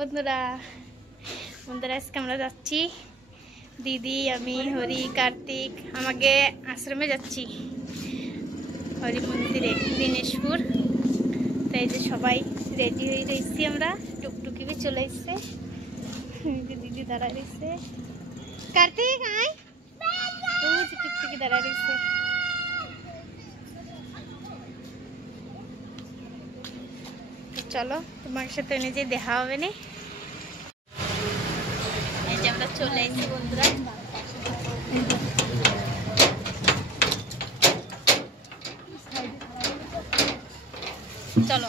বন্ধুরা বন্ধুরা আজকে আমরা যাচ্ছি দিদি আমি হরি কার্তিক আমাকে আশ্রমে যাচ্ছি হরি মন্দিরে দিনেশপুর। তাই যে সবাই রেডি হয়ে রয়েছি, আমরা টুকটুকি भी চলে এসছে, দিদি দাঁড়ায় রয়েছে। কার্তিক আয়, টুকটুকি দাঁড়ায় রয়েছে। চলো তোমার সাথে নিজে দেখা হবে না। এই যে আমরা চলে এসেছি বন্ধুরা, চলো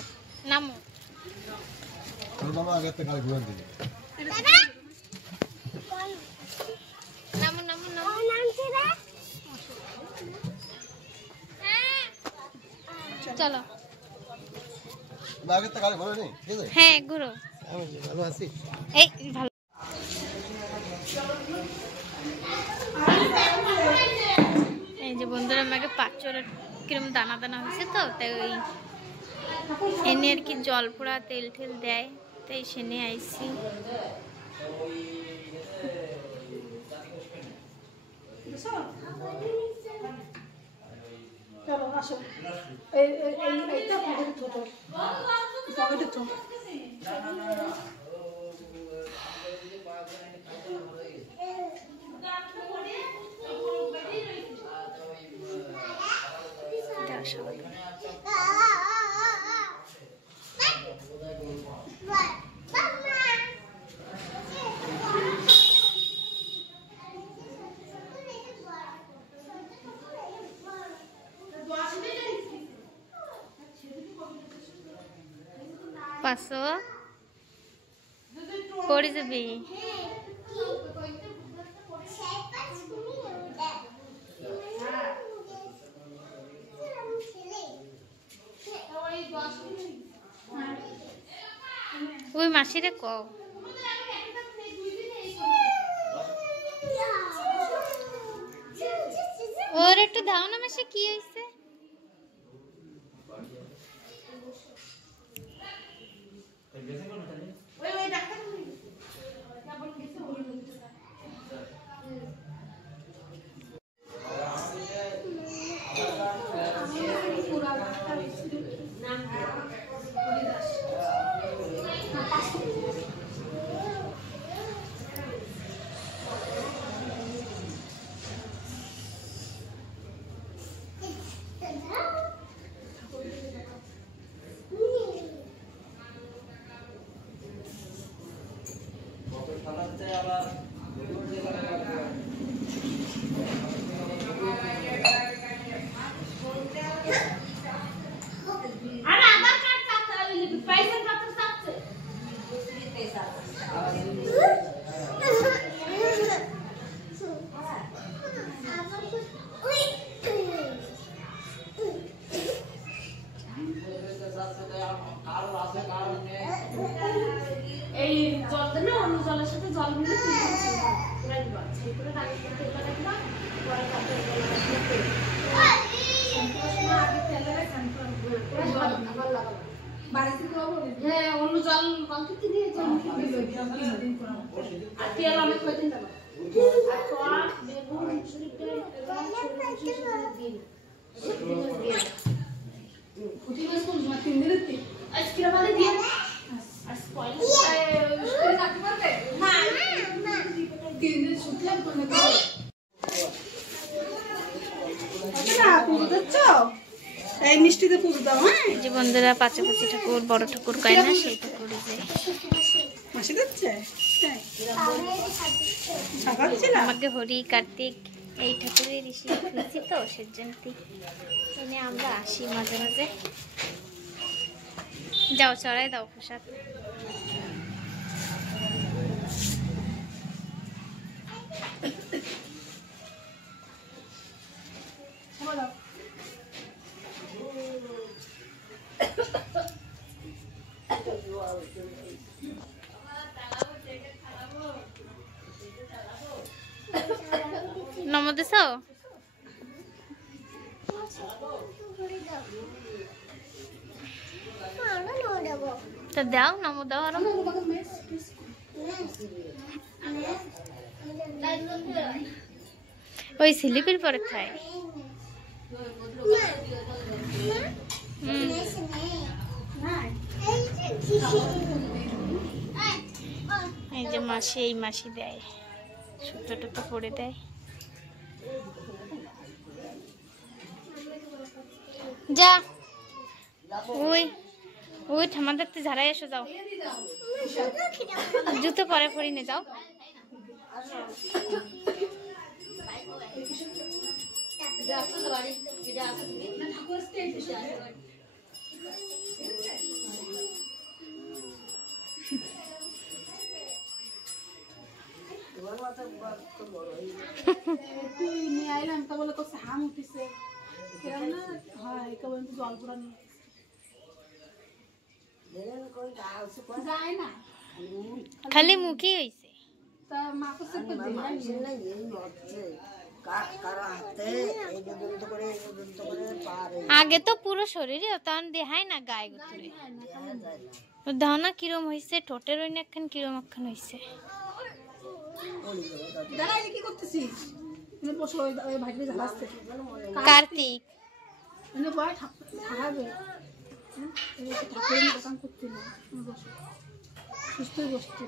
নামো নামো নামো নামো। চলো হ্যাঁ ঘুরো। এই ভালো এই যে বন্ধুরা আমাকে পাঁচর কিরম দানা দানা হয়েছে, তো তাই ওই এনে আর কি জল পোড়া তেল ঠেল দেয়, তাই সেনে আইসি। চলো আসো, এইটা পকেটে ছোট পকেটে ছোট। পাঁচশো পড়ে যাবি। ওই মাসিরে কও ওর একটু দাও না মাসি, কি হয়েছে? এই জলটা না অন্য জলের সাথে জল মিলে হ্যাঁ অন্য জল কলকে দিয়ে আর তেল অনেক হয়ে দিন মিষ্টিতে পুজো দাও। হ্যাঁ যে বন্ধুরা পাঁচাপাচি ঠাকুর বড় ঠাকুর কয় না, সেই ঠাকুর মাসি দিচ্ছে আমাকে হরি কার্তিক এই ঠাকুরের ঋষি খুঁজছি, তো সেজন্য আমরা আসি মাঝে মাঝে। যাও চড়াই দাও প্রসাদ। নম দিছ তো দাও নম দাও আর ওই স্লিপের পরে খায়। এই যে মাসি, এই মাসি দেয়, সুতো টুতো পরে দেয়। যা ওই ওই ঠাম্মা দেখতে ঝাড়াই এসো, যাও জুতো পরে পরি নে যাও। নিয়ে আইলাম তা বলে করছে হাম উঠিছে না, হয় কেবল জল পুরা নিয়ে যায় না, খালি মুখই হইছে। তা মা করছে আগে তো পুরো শরীরে তখন দেখায় না গায়ে গুতরে, ধানা কিরম হইছে, ঠোঁটের ওই একখান কিরম একখান হইছে। দাঁড়াই কি করতেছিস? বসো, ওই ভাইটি ঝালাচ্ছে কার্তিক বয় ঠাকাবে, ঠাকুরের দোকান করতে না, বসো সুস্থ বসতে।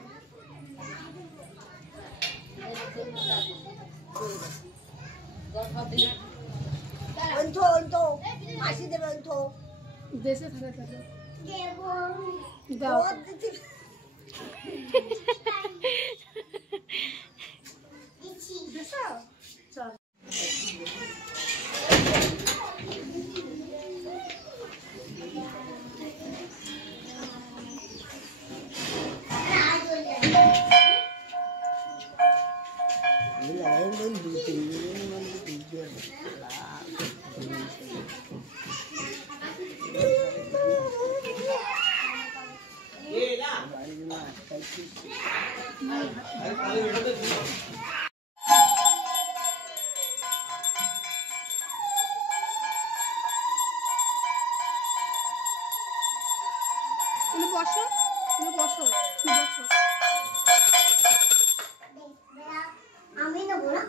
দেশে থাকে থাকে চল বসো, বসো, বসো। আমি নেবো না।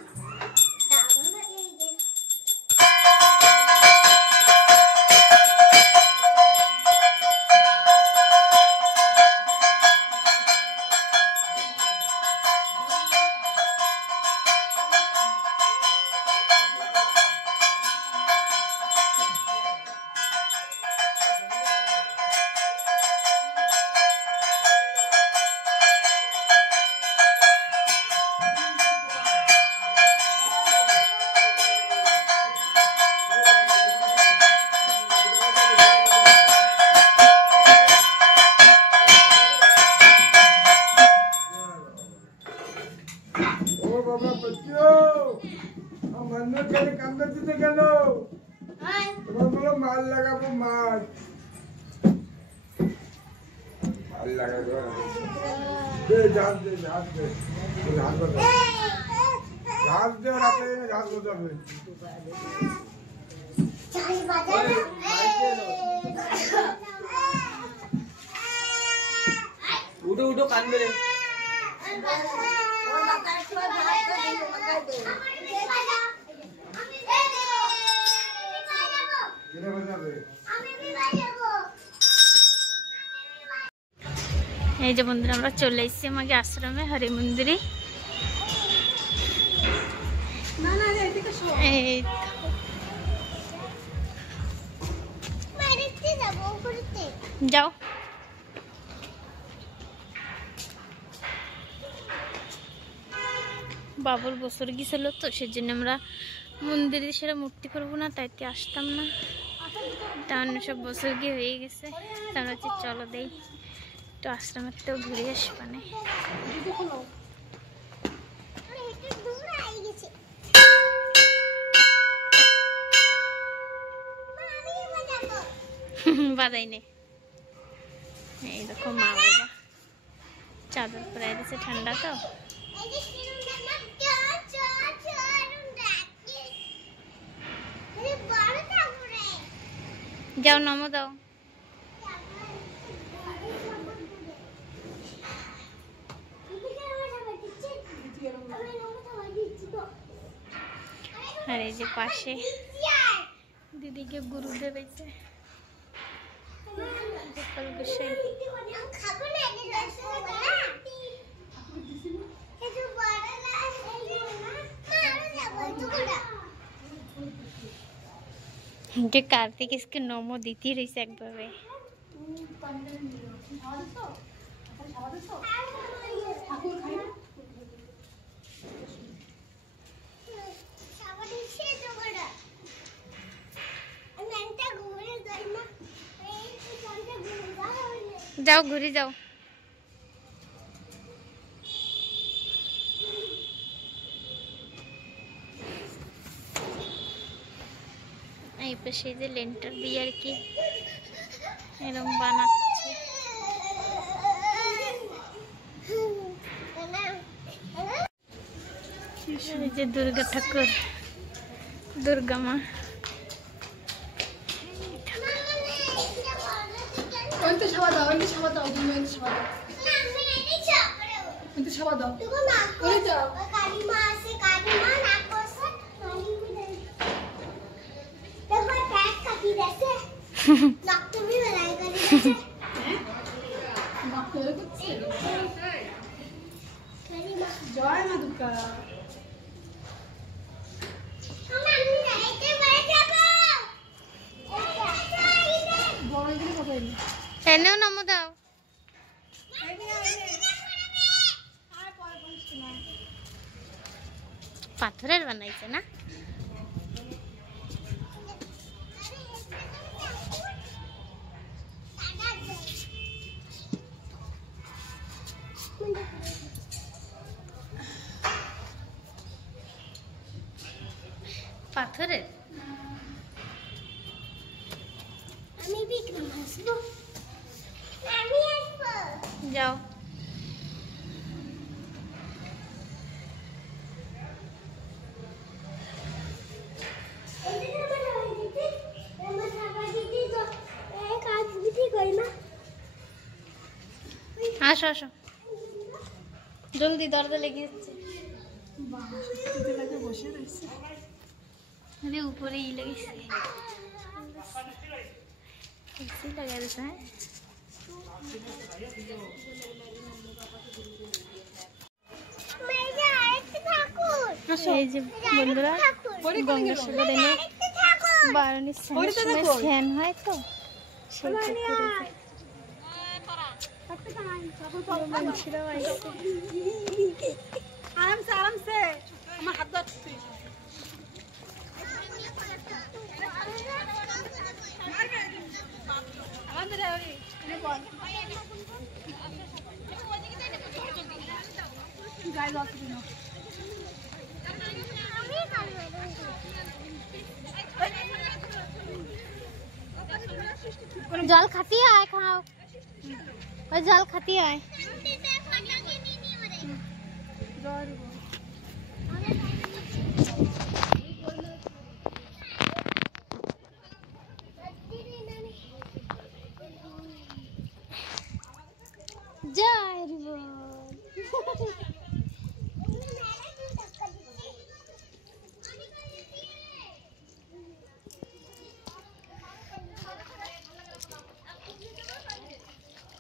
মাল লাগাবো, মাল লাগাবো, ঘাস দে, ঘাস দে, ঘাস বাজাবে, ঘাস দে, রাতে ঘাস বাজাবে। উঠো উঠো, কানবে। এই যে বন্ধুরা আমরা চলে এসেছি আমাকে আশ্রমে হরি মন্দিরে। এই যাও, বাবুর বছর গিয়েছিল তো সেজন্য আমরা মন্দিরে সেটা মূর্তি করবো না, তাইতে আসতাম না। তেমন সব বছর গিয়ে হয়ে গেছে, তাহলে হচ্ছে চলো দেই একটু আশ্রমের তো ঘুরে আসবানে। বাজাই নে। এই দেখো মা বাবা চাদর পরাই দিছে, ঠান্ডা তো। যাও নমো দাও। আর এই যে পাশে দিদিকে গুরুদেব এসে গোপাল গোসাই। कार्तिक इसके नमो दीती रही से एक बार जाओ घुरी जाओ। এই পাশে যে লেন্টার দিয়ে আর কি এরকম বানাচ্ছে। এই যে দুর্গা ঠাকুর, দুর্গা মা। ওইটা ছাপা দাও, ওইটা ছাপা দাও, তুমি ওইটা ছাপা দাও। ওইটা ছাপা দাও। ওই যাও। কালী মা আছে, কালী মা না করছে, কালী মা দেখো ট্যাগ কাটি দেছে। ডক্টর भी बनाई करी देছে। ডক্টর করছে। কালী মা জয় মা দুর্গা। আমি যাইতে পারে যাব। বড় করে কথা বলি। এনেও নামো দাও। পাথরের বানাইছে না? পাথরের আমি বিক্রম আসবো। আমি আসবো। যাও। আসো আসো, জলদি, দরজা লেগে যাচ্ছে। বসে রয়েছে। अरे ऊपर ही लगी ऐसे लगा रहता है। এই যে বন্ধুরা গঙ্গাসাগরে বারণী স্নান হয় তো আরামসে আরামসে আমার হাত ধরছি। जल खाती है खाओ, जल खाती है। जय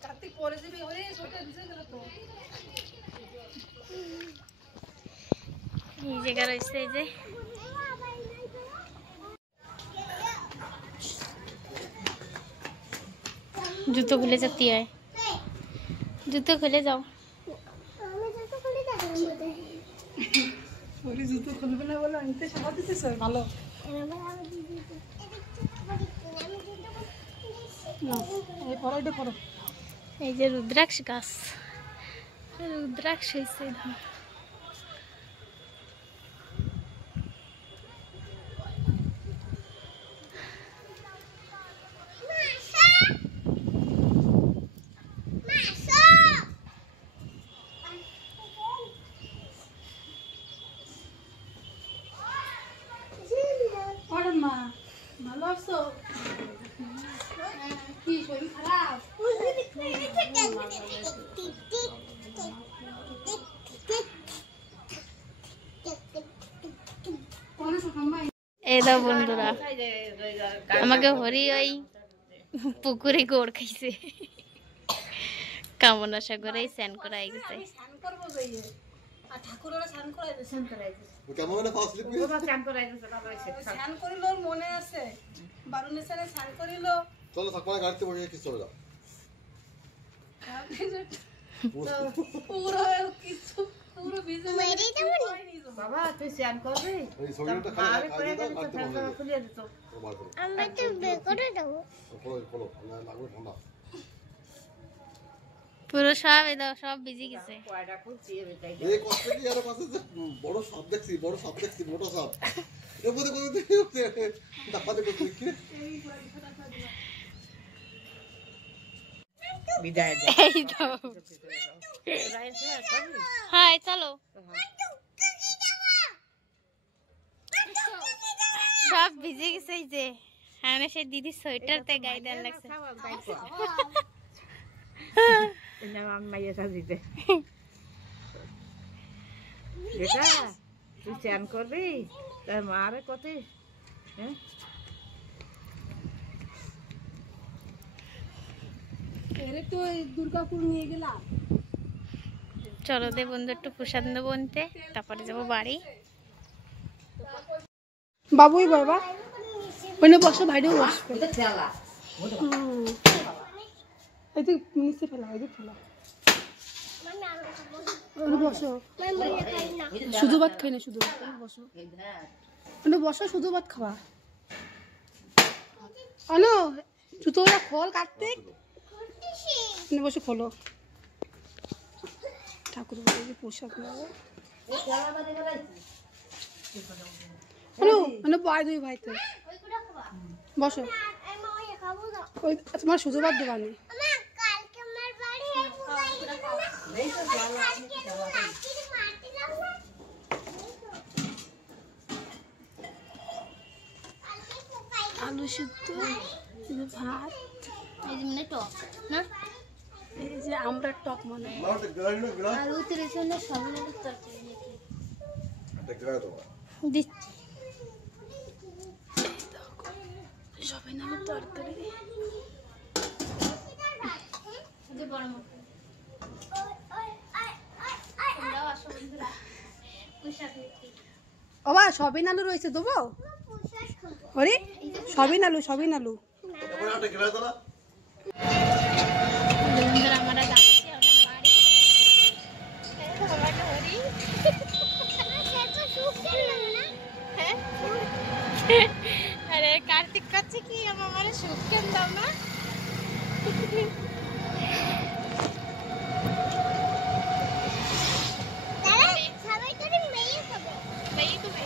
कार्तिक পরে দিবি ওরে ছোটা দিছে গেল তো। এই জায়গা রয়েছে এই যে जूतो खुले जाती है, जूतो खुले जाओ। ওরে জুতো খুলবে না বলে আনতে সাবা দিতেছ ভালো। এই পরোটা করো। এই যে রুদ্রাক্ষ গাছ, রুদ্রাক্ষ হয়েছে ধান। মা ভালো আছো? কি শরীর খারাপ? এই দাও বন্ধুরা, আমাকে হরি ওই পুকুরে গোড় খাইছে, কামনা সাগরে স্নান করাই গেছে। স্নান করবো গিয়ে আর ঠাকুরের স্নান করাই দিছে। স্নান করিল মনে আছে, বারুণের স্নানে স্নান করিল। চলো সকালে গাড়িতে বসে কি চলে যাও। পুরো কিছু পুরো ভিজে বাবা, তুই স্নান করবি? এই শরীরটা খালি করে দাও, গাড়িতে বসে খুলিয়ে দিত। আমরা তো বের করে দেবো। খোলো লাগবে ঠান্ডা। পুরো সব এই দাও, সব ভিজে গেছে। এই কষ্ট কি আর পাশে যে বড় সাপ দেখছি, বড় সাপ এর মধ্যে কোন দাপাতে করতে কি বিদায় দে। এই দাও, হ্যাঁ চলো। সব ভিজে গেছে। এই যে হ্যাঁ, সে দিদি সোয়েটারতে গায়ে দেওয়ার লাগছে। বেটা তুই স্নান করবি, তার মারে কত হ্যাঁ এরে তো দুর্গাপুর নিয়ে গেলাম। চলো দে বন্ধু, একটু প্রসাদ নেবো আনতে, তারপরে যাবো বাড়ি। বাবুই বাবা ওখানে বসো, ভাইরেও বসবে। এদিক নিচে ফেলা, এদিক ফেলা, বসো। শুধু ভাত খাই না, শুধু বসো, বসো, শুধু ভাত খাওয়া। আনো জুতো খোল, কার্তিক বসে খোলো। ঠাকুর বাড়ি পোশাক নেবো। পায় দুই ভাই তো বসো। ওই তোমার শুধু ভাত দেবানি। আলু সিদ্ধ, ভাত, এই যে মানে টক না, এই যে আমরা টক মনে আর উত্তরে জন্য সবগুলো তরকারি দিচ্ছি। সবাই নামে তরকারি বড় মতো বাবা সবিন আলু রয়েছে, দেবো? হরি সবিন আলু, সবিন আলু। বন্ধুরা আমরা যাচ্ছি আমাদের বাড়ি। আরে কার্তিক কাছে কি আমার সুখ কেন দাও না? সবাই করে মেয়ে খাবে। মেয়ে তুমি